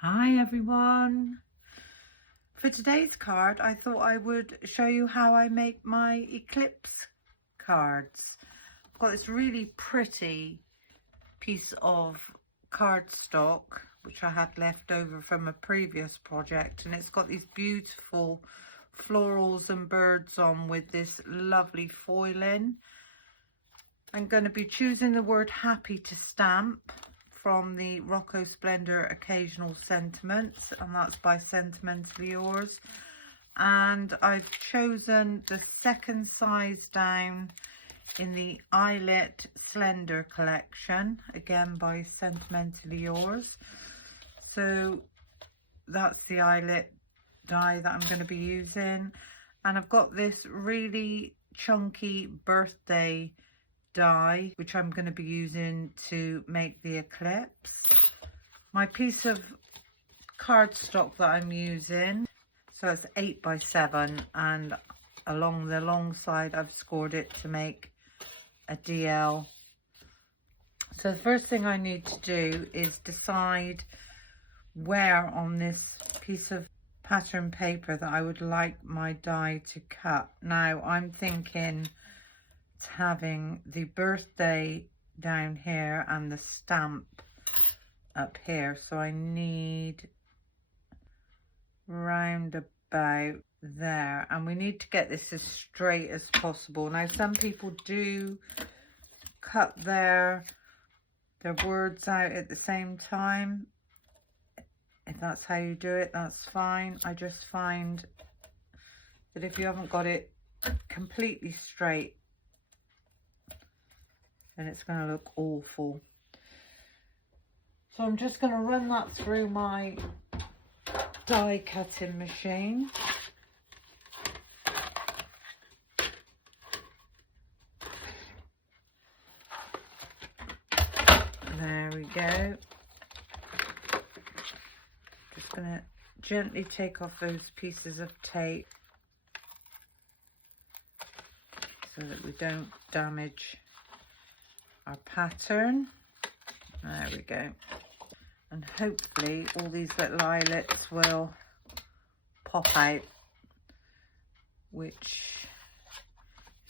Hi everyone! For today's card I thought I would show you how I make my Eclipse cards. I've got this really pretty piece of cardstock which I had left over from a previous project, and it's got these beautiful florals and birds on with this lovely foiling. I'm going to be choosing the word happy to stamp from the Rocco Splendor Occasional Sentiments, and that's by Sentimentally Yours. And I've chosen the second size down in the Eyelet Slender collection, again by Sentimentally Yours. So that's the eyelet die that I'm going to be using, and I've got this really chunky birthday die which I'm going to be using to make the eclipse. My piece of cardstock that I'm using, so it's 8 by 7, and along the long side I've scored it to make a DL. So the first thing I need to do is decide where on this piece of pattern paper that I would like my die to cut. Now I'm thinking it's having the birthday down here and the stamp up here, so I need round about there, and we need to get this as straight as possible. Now some people do cut their words out at the same time. If that's how you do it, that's fine. I just find that if you haven't got it completely straight, then it's going to look awful. So I'm just going to run that through my die cutting machine. There we go. Just going to gently take off those pieces of tape so that we don't damage our pattern. There we go. And hopefully all these little eyelets will pop out, which,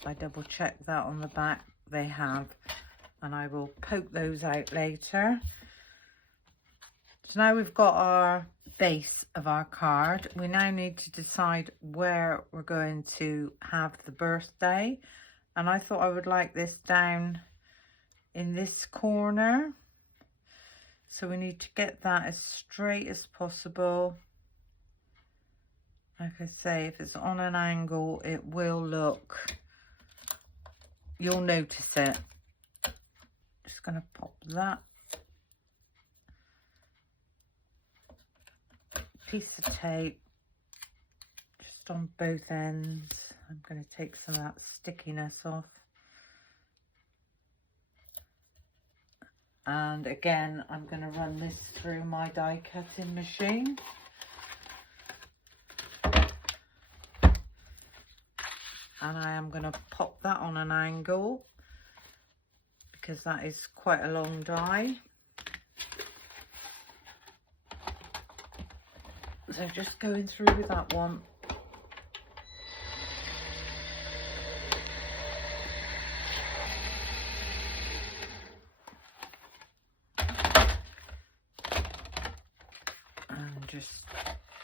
if I double check that on the back, they have, and I will poke those out later. So now we've got our base of our card. We now need to decide where we're going to have the birthday, and I thought I would like this down in this corner, so we need to get that as straight as possible. Like I say, if it's on an angle it will look, you'll notice it. Just going to pop that piece of tape just on both ends. I'm going to take some of that stickiness off. And again, I'm going to run this through my die cutting machine. And I am going to pop that on an angle because that is quite a long die. So just going through with that one. Just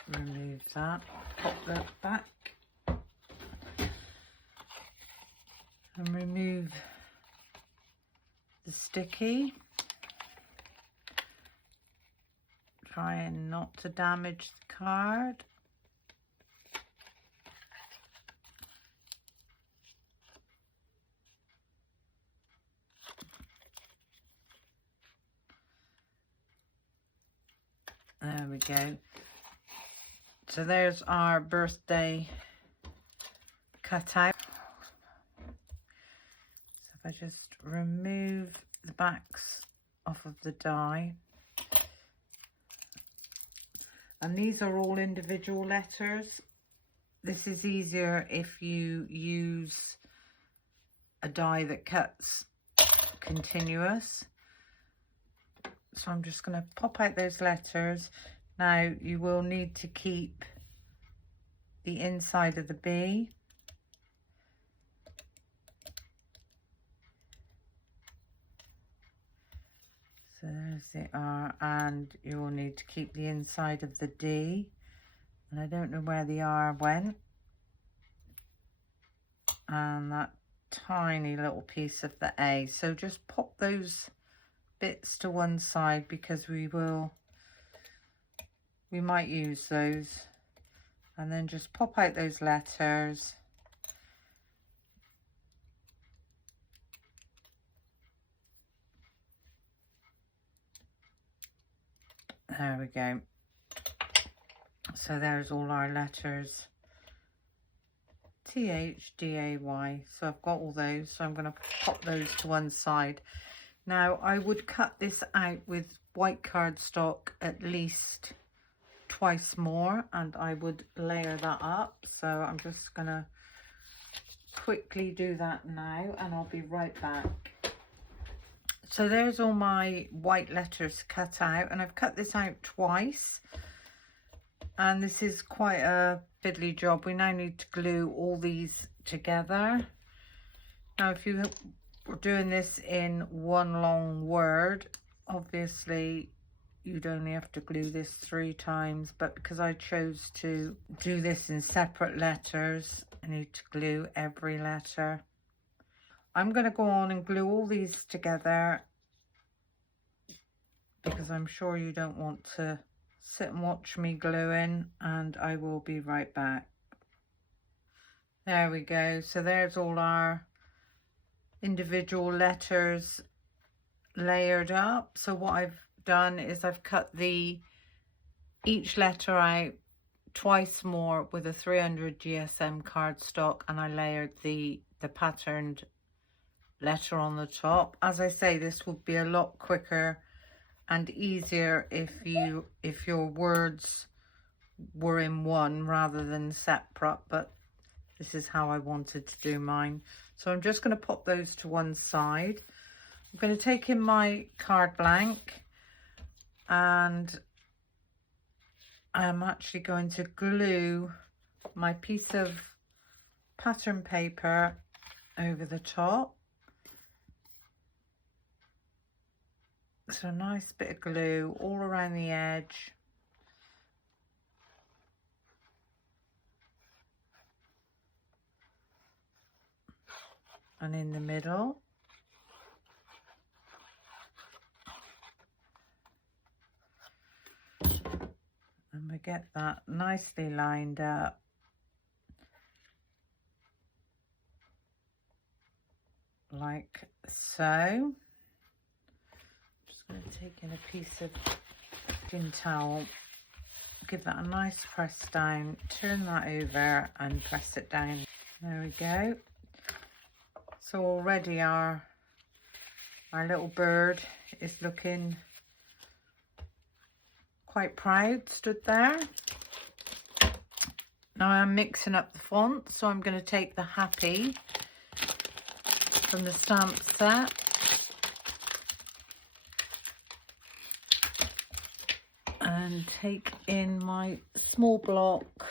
remove that, pop that back, and remove the sticky, trying not to damage the card. There we go. So there's our birthday cutout. So if I just remove the backs off of the die, and these are all individual letters. This is easier if you use a die that cuts continuous. So I'm just going to pop out those letters. Now you will need to keep the inside of the B. So there's the R, and you will need to keep the inside of the D. And I don't know where the R went. And that tiny little piece of the A. So just pop those bits to one side because we might use those. And then just pop out those letters. There we go. So there's all our letters. T-H-D-A-Y. So I've got all those. So I'm going to pop those to one side. Now I would cut this out with white cardstock at least twice more, and I would layer that up. So I'm just going to quickly do that now, and I'll be right back. So there's all my white letters cut out, and I've cut this out twice, and this is quite a fiddly job. We now need to glue all these together. Now if you were doing this in one long word, obviously you'd only have to glue this 3 times, but because I chose to do this in separate letters, I need to glue every letter. I'm going to go on and glue all these together because I'm sure you don't want to sit and watch me gluing, and I will be right back. There we go. So there's all our individual letters layered up. So what I've done is I've cut each letter out twice more with a 300 GSM cardstock, and I layered the patterned letter on the top. As I say, this would be a lot quicker and easier if your words were in one rather than separate, but this is how I wanted to do mine. So I'm just going to pop those to one side. I'm going to take in my card blank, and I'm actually going to glue my piece of pattern paper over the top. So a nice bit of glue all around the edge. And in the middle. And we get that nicely lined up. Like so. Just going to take in a piece of thin towel, give that a nice press down, turn that over and press it down. There we go. So already our little bird is looking quite proud, stood there. Now I'm mixing up the font, so I'm going to take the Happy from the stamp set. And take in my small block.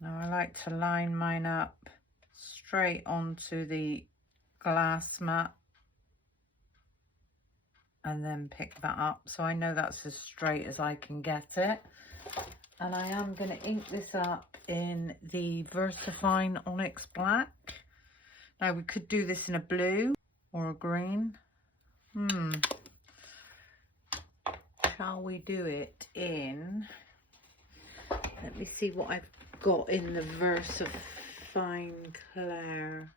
Now I like to line mine up straight onto the glass mat and then pick that up, so I know that's as straight as I can get it. And I am going to ink this up in the VersaFine Onyx Black. Now we could do this in a blue or a green. Shall we do it in, let me see what I've got in the VersaFine Clair.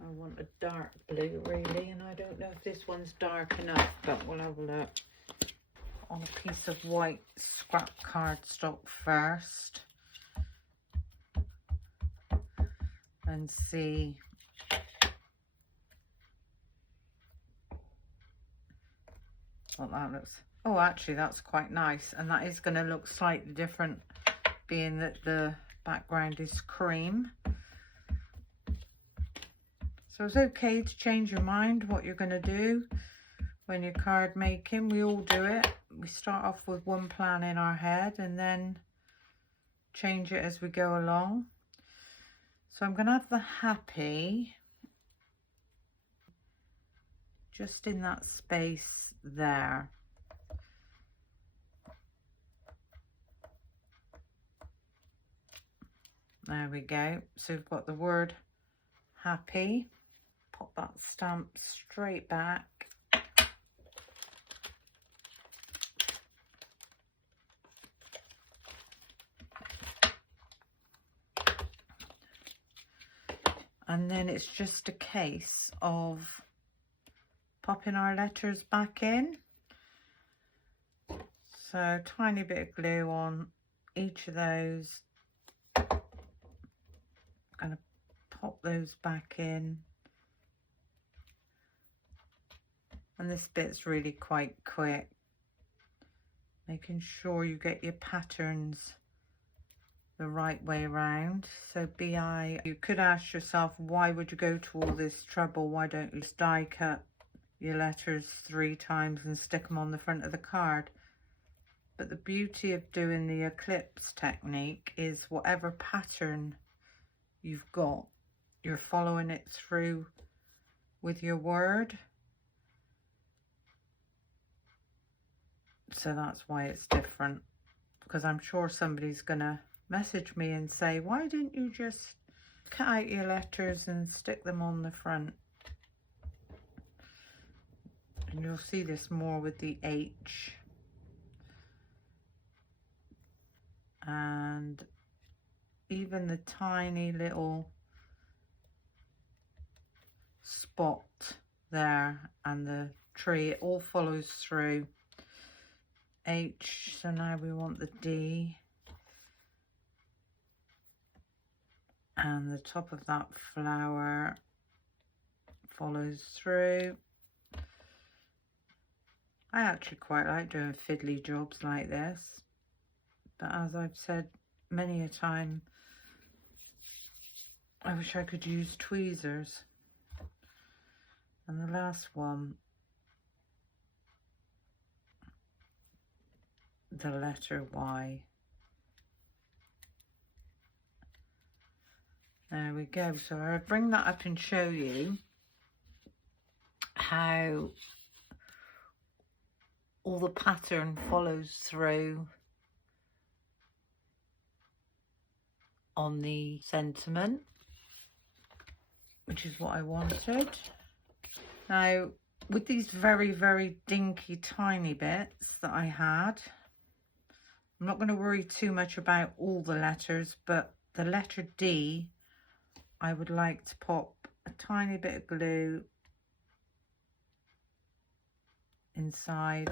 I want a dark blue really, and I don't know if this one's dark enough, but we'll have a look. On a piece of white scrap cardstock first and see what that looks. Oh, actually that's quite nice, and that is going to look slightly different being that the background is cream. So it's okay to change your mind what you're going to do when you're card making. We all do it. we start off with one plan in our head and then change it as we go along. So I'm going to have the happy just in that space there. There we go. So we've got the word happy. Pop that stamp straight back. And then it's just a case of popping our letters back in. So tiny bit of glue on each of those. I'm going to pop those back in. And this bit's really quite quick. Making sure you get your patterns the right way around. So BI, you could ask yourself, why would you go to all this trouble? Why don't you just die cut your letters 3 times and stick them on the front of the card? But the beauty of doing the Eclipse technique is whatever pattern you've got, you're following it through with your word. So that's why it's different, because I'm sure somebody's gonna message me and say, why didn't you just cut out your letters and stick them on the front? And you'll see this more with the H. And even the tiny little spot there and the tree, it all follows through. H, so now we want the D. And the top of that flower follows through. I actually quite like doing fiddly jobs like this, but as I've said many a time, I wish I could use tweezers. And the last one, the letter Y. There we go. So I'll bring that up and show you how all the pattern follows through on the sentiment, which is what I wanted. Now, with these very, very dinky tiny bits that I had, I'm not going to worry too much about all the letters, but the letter D, I would like to pop a tiny bit of glue inside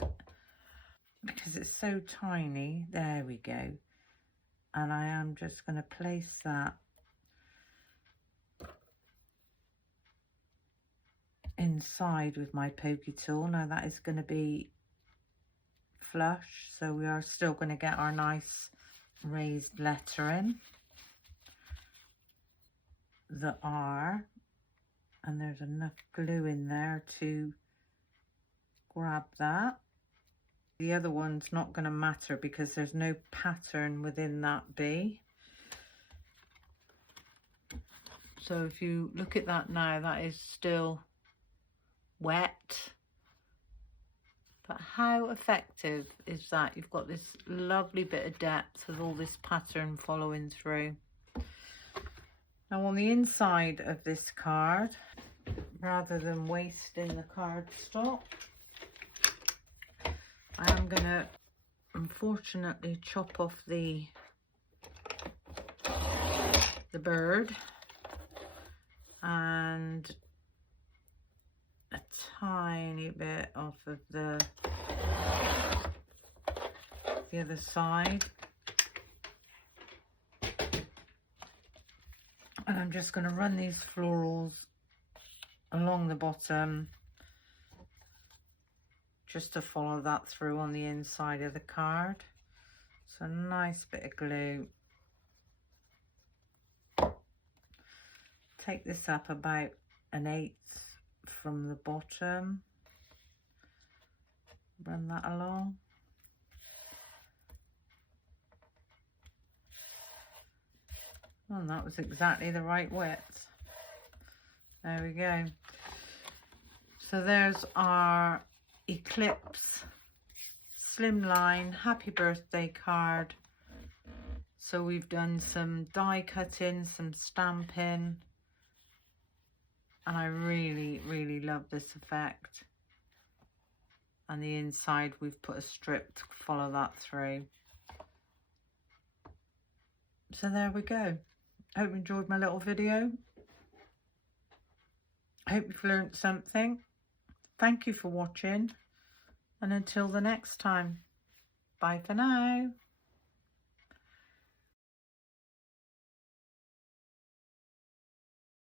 because it's so tiny. There we go. And I am just going to place that inside with my pokey tool. Now that is going to be flush, so we are still going to get our nice raised lettering, the R, and there's enough glue in there to grab that. The other one's not going to matter because there's no pattern within that B. So if you look at that now, that is still wet. But how effective is that? You've got this lovely bit of depth with all this pattern following through. Now on the inside of this card, rather than wasting the cardstock, I am going to unfortunately chop off the bird and a tiny bit off of the other side. And I'm just going to run these florals along the bottom just to follow that through on the inside of the card. So a nice bit of glue. Take this up about 1/8 from the bottom. Run that along. Oh, and that was exactly the right width. There we go. So there's our Eclipse slimline happy birthday card. So we've done some die cutting, some stamping, and I really love this effect. And the inside we've put a strip to follow that through. So there we go. Hope you enjoyed my little video. Hope you've learnt something. Thank you for watching, and until the next time, bye for now.